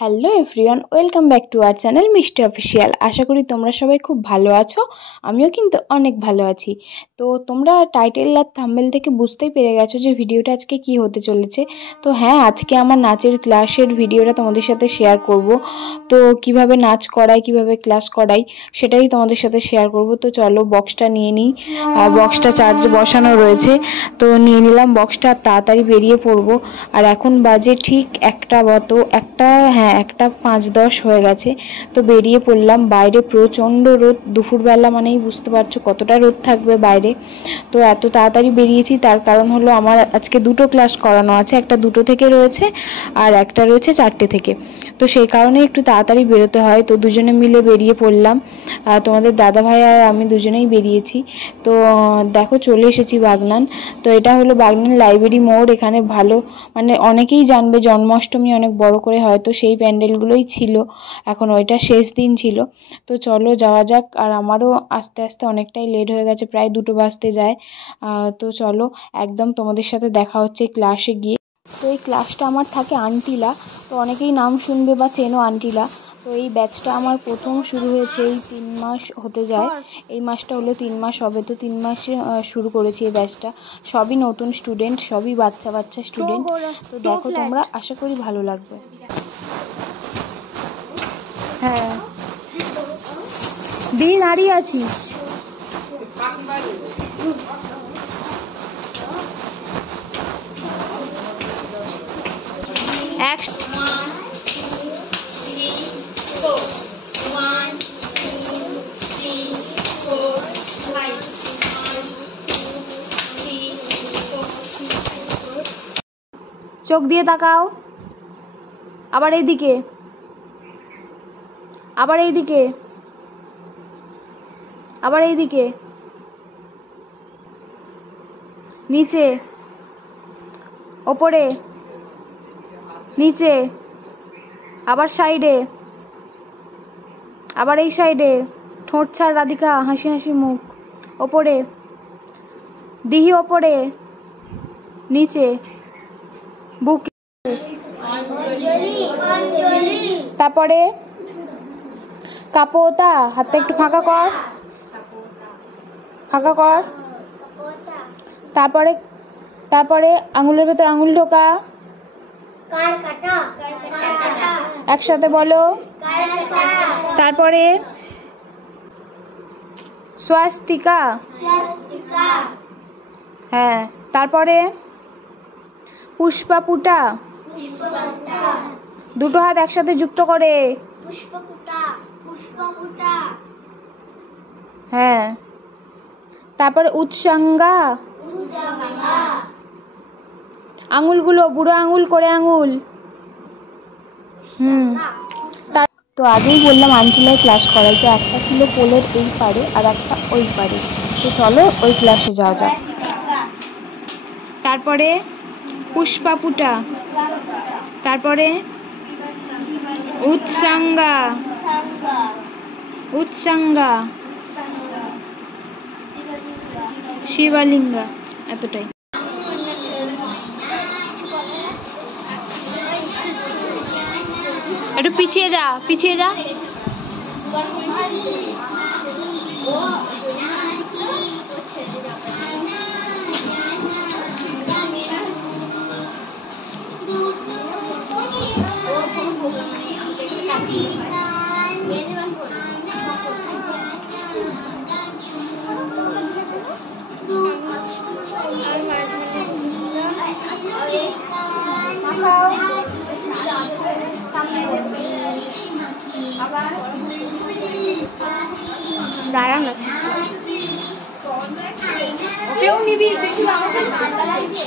Hello everyone, welcome back to our channel মিষ্টি official. আশা করি তোমরা সবাই খুব ভালো আছো। আমিও কিন্তু অনেক ভালো আছি। তো তোমরা টাইটেল আর থাম্বনেল থেকে বুঝতেই পেরে গেছো যে ভিডিওটা আজকে কি হতে চলেছে। তো হ্যাঁ, আজকে আমার নাচের ক্লাসের ভিডিওটা তোমাদের সাথে শেয়ার করব। তো কিভাবে নাচ করাই, কিভাবে ক্লাস করাই, সেটাই তোমাদের সাথে শেয়ার করব। তো চলো বক্সটা নিয়ে নিই। আর বক্সটা চার্জে বসানো রয়েছে, তো নিয়ে নিলাম বক্সটা। তাড়াতাড়ি বেরিয়ে পড়বো। আর এখন বাজে ঠিক 1:05 হয়ে গেছে। তো বেরিয়ে পড়লাম। বাইরে প্রচণ্ড রোদ, দুপুরবেলা মানেই বুঝতে পারছো কতটা রোদ থাকবে বাইরে। তো এত তাড়াতাড়ি বেরিয়েছি তার কারণ হলো আমার আজকে দুটো ক্লাস করানো আছে। একটা 2টো থেকে রয়েছে আর একটা রয়েছে 4টে থেকে। তো সেই কারণে একটু তাড়াতাড়ি বেরোতে হয়। তো দুজনে মিলে বেরিয়ে পড়লাম। তোমাদের দাদাভাই আর আমি দুজনেই বেরিয়েছি। তো দেখো চলে এসেছি বাগনান। তো এটা হলো বাগনান লাইব্রেরি মোড়। এখানে ভালো মানে অনেকেই জানবে জন্মাষ্টমী অনেক বড় করে হয়, তো সেই প্যান্ডেলগুলোই ছিল। এখন ওইটা শেষ দিন ছিল। তো চলো যাওয়া যাক। আর আমারও আস্তে আস্তে অনেকটাই লেট হয়ে গেছে, প্রায় 2টো বাজতে যায়। তো চলো একদম তোমাদের সাথে দেখা হচ্ছে ক্লাসে গিয়ে। তো এই ক্লাসটা আমার থাকে আন্টিলা। তো অনেকেই নাম শুনবে বা চেনো আন্টিলা। তো এই ব্যাচটা আমার প্রথম শুরু হয়েছে, এই 3 মাস হতে যায়। এই মাসটা হলো 3 মাস হবে। তো 3 মাসে শুরু করেছি এই ব্যাচটা। সবই নতুন স্টুডেন্ট, সবই বাচ্চা বাচ্চা স্টুডেন্ট। তো দেখো তোমরা, আশা করি ভালো লাগবে। হ্যাঁ দিন দাঁড়িয়ে আছি। চোখ দিয়ে তাকাও। আবার এইদিকে, আবার এইদিকে, আবার এইদিকে। নিচে, ওপরে, নিচে, আবার সাইডে, আবার এই সাইডে। ঠোঁট ছাড় রাধিকা, হাসি হাসি মুখ। ওপরে, দিহি ওপরে, নিচে, বুক। তারপরে কাপোতা, হাতটা একটু ফাঁকা কর, ফাঁকা কর। তারপরে তারপরে আঙুলের ভেতর আঙুল ঢোকা। একসাথে বলো। তারপরে স্বাস্তিকা। হ্যাঁ, তারপরে পুষ্পাপুটা। দুটো হাত একসাথে যুক্ত করে। হ্যাঁ, তারপরে উৎসঙ্গা। আঙুলগুলো বুড়ো আঙুল করে আঙুল। তো আগেই বললাম আন্টিলায় ক্লাস করাই। তো একটা ছিল পোলের এই পারে আর একটা ওই পারে। তো চলো ওই ক্লাসে যাওয়া যাক। তারপরে পুষ্পাপুটা, তারপরে উৎসঙ্গা, উৎসঙ্গা, শিবলিঙ্গা। এতটাই। একটু পিছিয়ে যা, পিছিয়ে যা। দাঁড়া না, ওকেও নিবি, দেখি আমাকে ঠান্ডা লাগছে।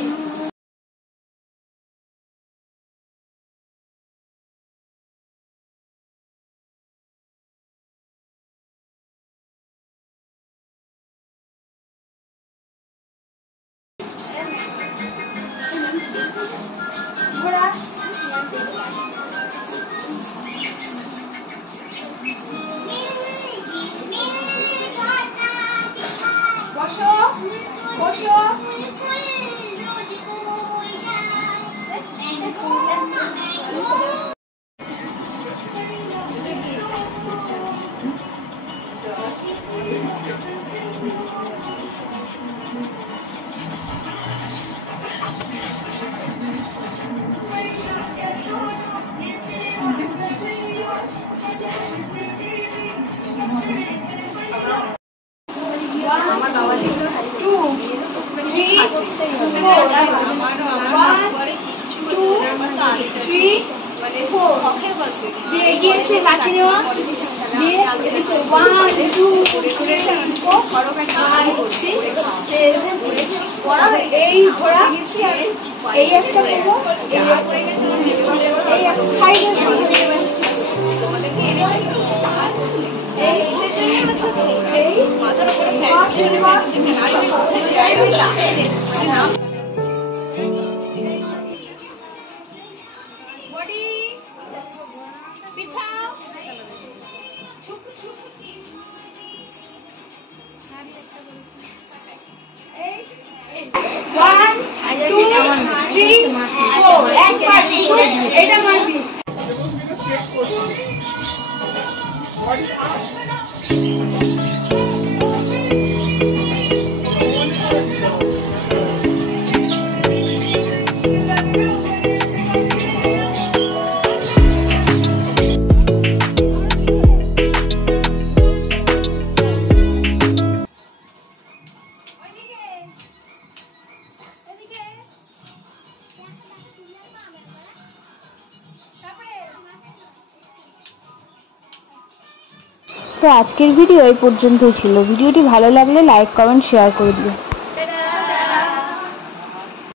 তো আজকের ভিডিও এই পর্যন্তই ছিল। ভিডিওটি ভালো লাগলে লাইক কমেন্ট শেয়ার করে দিও।